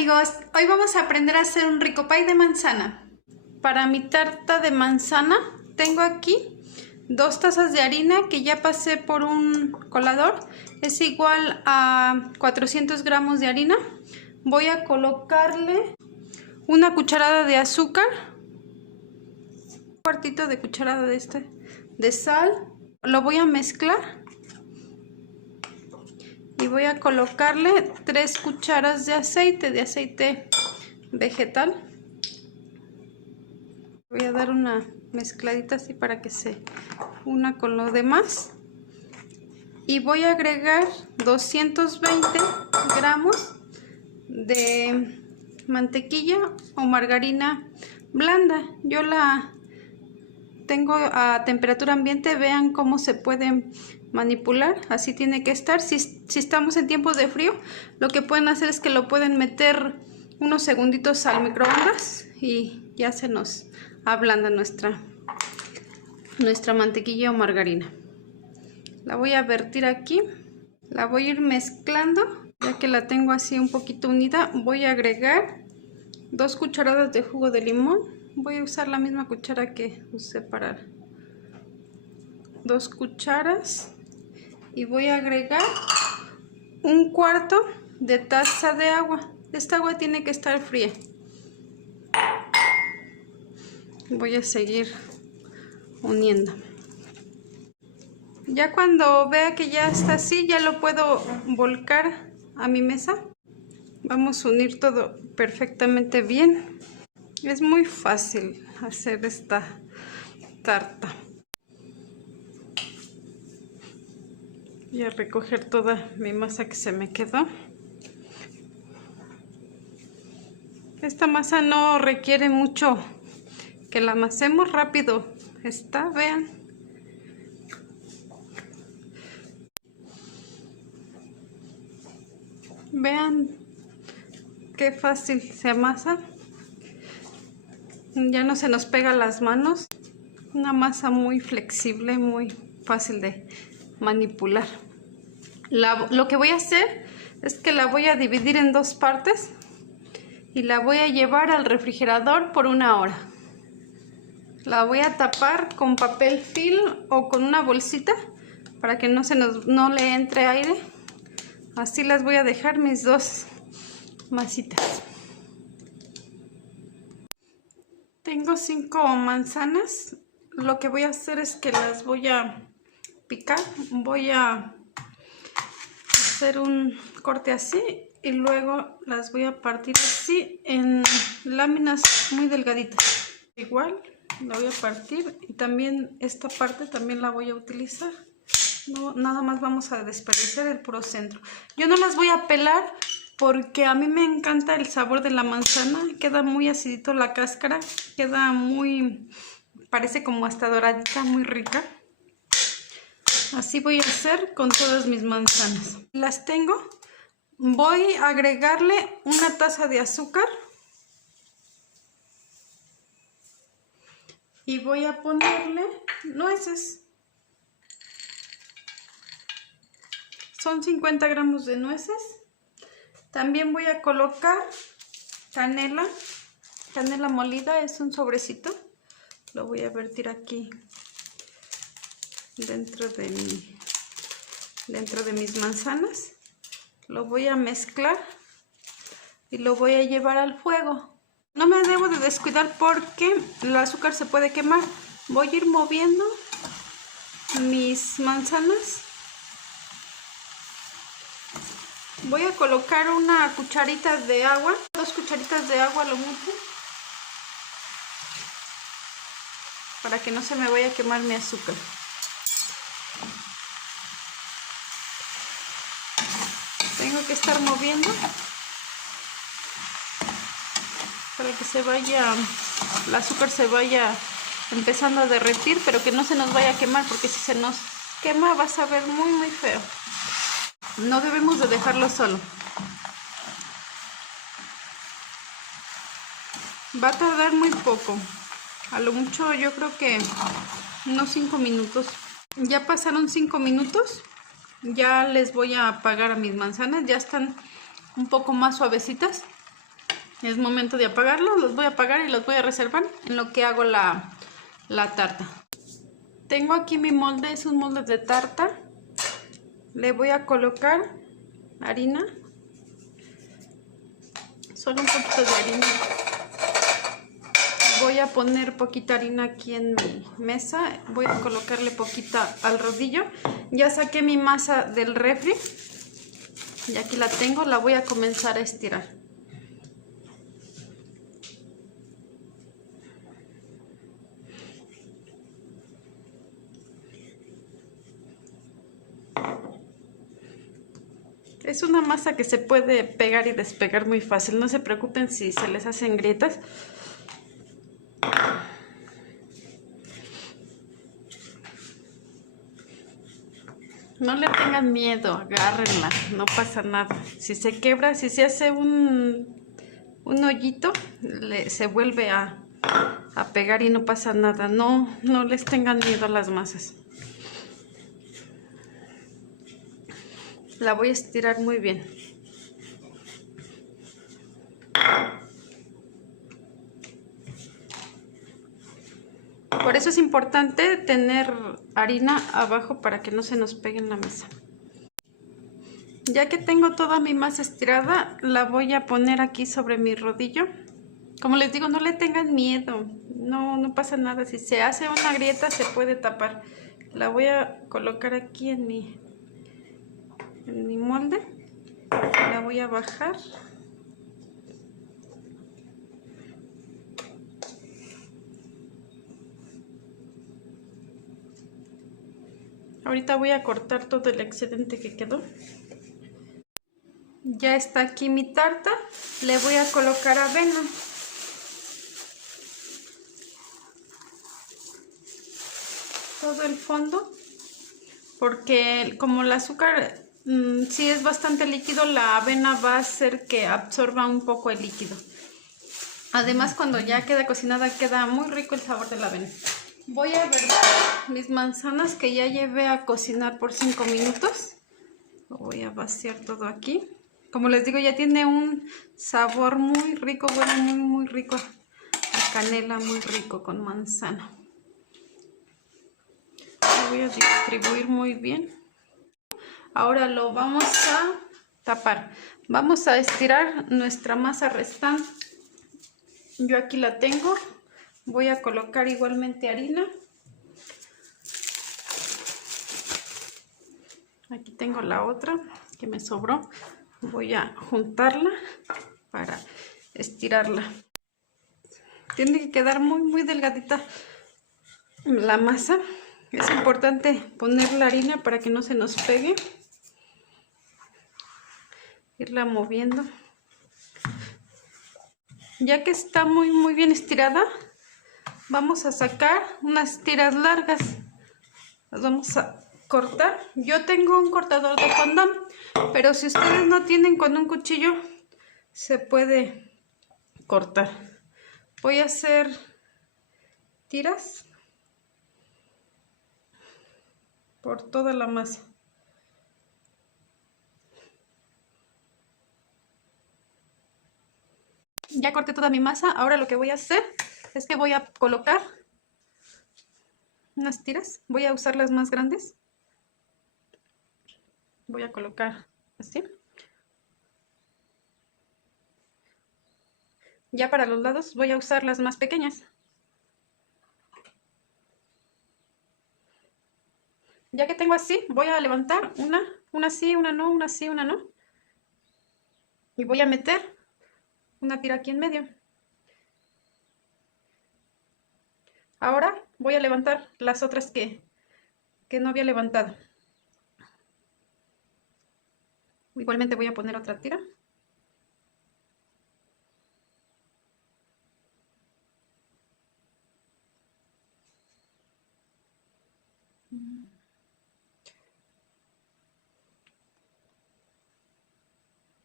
amigos, hoy vamos a aprender a hacer un rico pie de manzana. Para mi tarta de manzana tengo aquí 2 tazas de harina que ya pasé por un colador. Es igual a 400 gramos de harina. Voy a colocarle una cucharada de azúcar, un cuartito de cucharada de sal. Lo voy a mezclar. Y voy a colocarle 3 cucharas de aceite vegetal. Voy a dar una mezcladita así para que se una con lo demás. Y voy a agregar 220 gramos de mantequilla o margarina blanda. Yo la tengo a temperatura ambiente. Vean cómo se puede manipular, así tiene que estar. Si estamos en tiempos de frío, lo que pueden hacer es que lo pueden meter unos segunditos al microondas y ya se nos ablanda nuestra mantequilla o margarina. La voy a vertir aquí, la voy a ir mezclando. Ya que la tengo así un poquito unida, voy a agregar 2 cucharadas de jugo de limón. Voy a usar la misma cuchara que usé para 2 cucharas. Y voy a agregar 1/4 de taza de agua. Esta agua tiene que estar fría. Voy a seguir uniendo. Ya cuando vea que ya está así, ya lo puedo volcar a mi mesa. Vamos a unir todo perfectamente bien. Es muy fácil hacer esta tarta. Voy a recoger toda mi masa que se me quedó. Esta masa no requiere mucho que la amasemos, rápido está, vean. Vean qué fácil se amasa. Ya no se nos pega las manos. Una masa muy flexible, muy fácil de manipular. Lo que voy a hacer es que la voy a dividir en 2 partes y la voy a llevar al refrigerador por 1 hora. La voy a tapar con papel film o con una bolsita para que no le entre aire. Así las voy a dejar mis 2 masitas. Tengo 5 manzanas. Lo que voy a hacer es que las voy a picar. Voy a hacer un corte así y luego las voy a partir así en láminas muy delgaditas. Igual la voy a partir y también esta parte también la voy a utilizar. No, nada más vamos a desperdiciar el puro centro. Yo no las voy a pelar porque a mí me encanta el sabor de la manzana. Queda muy acidito la cáscara, queda parece como hasta doradita, muy rica. Así voy a hacer con todas mis manzanas. Las tengo. Voy a agregarle 1 taza de azúcar. Y voy a ponerle nueces. Son 50 gramos de nueces. También voy a colocar canela. Canela molida, es un sobrecito. Lo voy a vertir aquí dentro de mis manzanas. Lo voy a mezclar y lo voy a llevar al fuego. No me debo de descuidar porque el azúcar se puede quemar. Voy a ir moviendo mis manzanas. Voy a colocar 1 cucharita de agua, 2 cucharitas de agua lo mucho, para que no se me vaya a quemar mi azúcar. Tengo que estar moviendo para que el azúcar se vaya empezando a derretir, pero que no se nos vaya a quemar, porque si se nos quema va a saber muy muy feo. No debemos de dejarlo solo. Va a tardar muy poco. A lo mucho yo creo que unos 5 minutos. Ya pasaron 5 minutos. Ya les voy a apagar a mis manzanas. Ya están un poco más suavecitas. Es momento de apagarlos. Los voy a apagar y los voy a reservar en lo que hago la tarta. Tengo aquí mi molde, es un molde de tarta. Le voy a colocar harina. Solo un poquito de harina. Voy a poner poquita harina aquí en mi mesa. Voy a colocarle poquita al rodillo. Ya saqué mi masa del refri. Y aquí la tengo, la voy a comenzar a estirar. Es una masa que se puede pegar y despegar muy fácil. No se preocupen si se les hacen grietas. No le tengan miedo, agárrenla, no pasa nada. Si se quebra, si se hace un hoyito, se vuelve a pegar y no pasa nada. No les tengan miedo a las masas. La voy a estirar muy bien. Por eso es importante tener harina abajo para que no se nos pegue en la mesa. Ya que tengo toda mi masa estirada, la voy a poner aquí sobre mi rodillo. Como les digo, no le tengan miedo, no pasa nada. Si se hace una grieta se puede tapar. La voy a colocar aquí en mi molde. La voy a bajar. Ahorita voy a cortar todo el excedente que quedó. Ya está aquí mi tarta. Le voy a colocar avena. Todo el fondo. Porque como el azúcar si es bastante líquido, la avena va a hacer que absorba un poco el líquido. Además, cuando ya queda cocinada, queda muy rico el sabor de la avena. Voy a verter mis manzanas que ya llevé a cocinar por 5 minutos. Lo voy a vaciar todo aquí. Como les digo, ya tiene un sabor muy rico, huele muy rico a canela, muy rico con manzana. Lo voy a distribuir muy bien. Ahora lo vamos a tapar. Vamos a estirar nuestra masa restante. Yo aquí la tengo. Voy a colocar igualmente harina. Aquí tengo la otra que me sobró. Voy a juntarla para estirarla. Tiene que quedar muy delgadita la masa. Es importante poner la harina para que no se nos pegue. Irla moviendo. Ya que está muy bien estirada, vamos a sacar unas tiras largas. Las vamos a cortar. Yo tengo un cortador de fondant, pero si ustedes no tienen, con un cuchillo se puede cortar. Voy a hacer tiras por toda la masa. Ya corté toda mi masa. Ahora lo que voy a hacer es que voy a colocar unas tiras. Voy a usar las más grandes. Voy a colocar así. Ya para los lados voy a usar las más pequeñas. Ya que tengo así, voy a levantar una sí, una no, una sí, una no. Y voy a meter una tira aquí en medio. Ahora voy a levantar las otras que no había levantado. Igualmente voy a poner otra tira.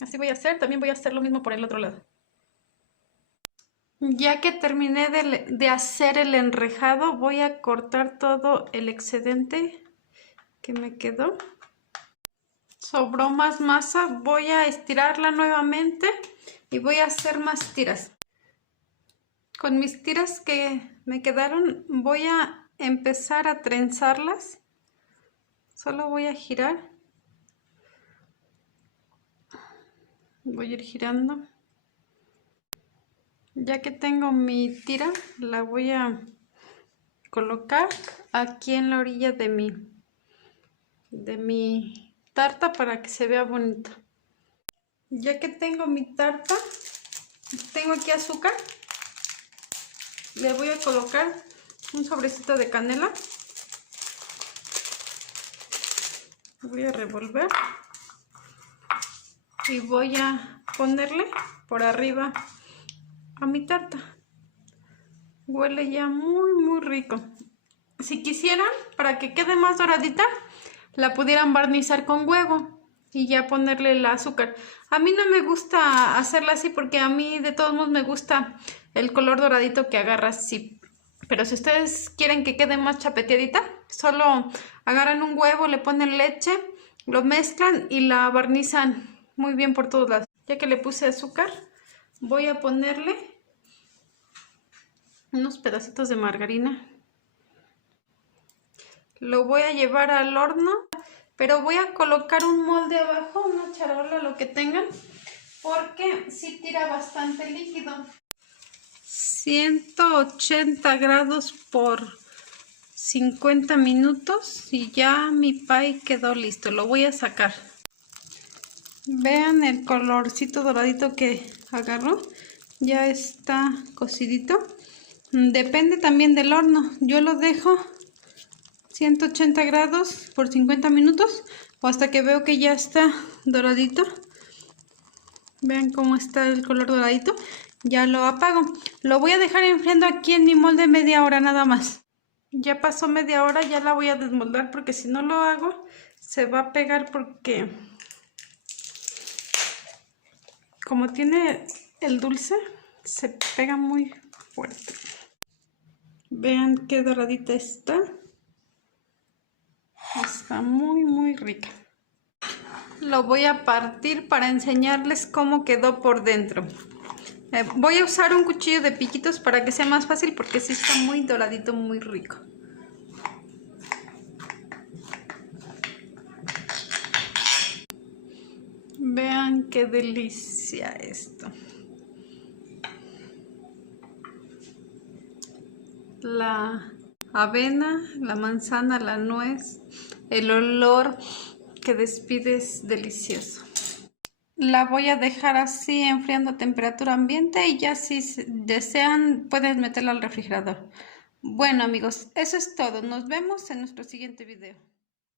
Así voy a hacer, también voy a hacer lo mismo por el otro lado. Ya que terminé de hacer el enrejado, voy a cortar todo el excedente que me quedó. Sobró más masa, voy a estirarla nuevamente y voy a hacer más tiras. Con mis tiras que me quedaron voy a empezar a trenzarlas. Solo voy a girar. Voy a ir girando. Ya que tengo mi tira, la voy a colocar aquí en la orilla de mi tarta para que se vea bonita. Ya que tengo mi tarta, tengo aquí azúcar. Le voy a colocar un sobrecito de canela. Voy a revolver y voy a ponerle por arriba a mi tarta. Huele ya muy rico. Si quisieran, para que quede más doradita, la pudieran barnizar con huevo y ya ponerle el azúcar. A mí no me gusta hacerla así porque a mí de todos modos me gusta el color doradito que agarra así. Pero si ustedes quieren que quede más chapeteadita, solo agarran un huevo, le ponen leche, lo mezclan y la barnizan muy bien por todos lados. Ya que le puse azúcar, voy a ponerle unos pedacitos de margarina. Lo voy a llevar al horno, pero voy a colocar un molde abajo, una charola, lo que tengan, porque sí tira bastante líquido. 180 grados por 50 minutos y ya mi pie quedó listo. Lo voy a sacar. Vean el colorcito doradito que agarró. Ya está cocidito. Depende también del horno. Yo lo dejo 180 grados por 50 minutos o hasta que veo que ya está doradito. Vean cómo está el color doradito. Ya lo apago. Lo voy a dejar enfriando aquí en mi molde media hora nada más. Ya pasó media hora, ya la voy a desmoldar porque si no lo hago se va a pegar porque como tiene el dulce se pega muy fuerte. Vean qué doradita está. Está muy rica. Lo voy a partir para enseñarles cómo quedó por dentro. Voy a usar un cuchillo de piquitos para que sea más fácil porque sí está muy doradito, muy rico. Vean qué delicia esto. La avena, la manzana, la nuez, el olor que despide es delicioso. La voy a dejar así enfriando a temperatura ambiente y ya si desean pueden meterla al refrigerador. Bueno amigos, eso es todo. Nos vemos en nuestro siguiente video.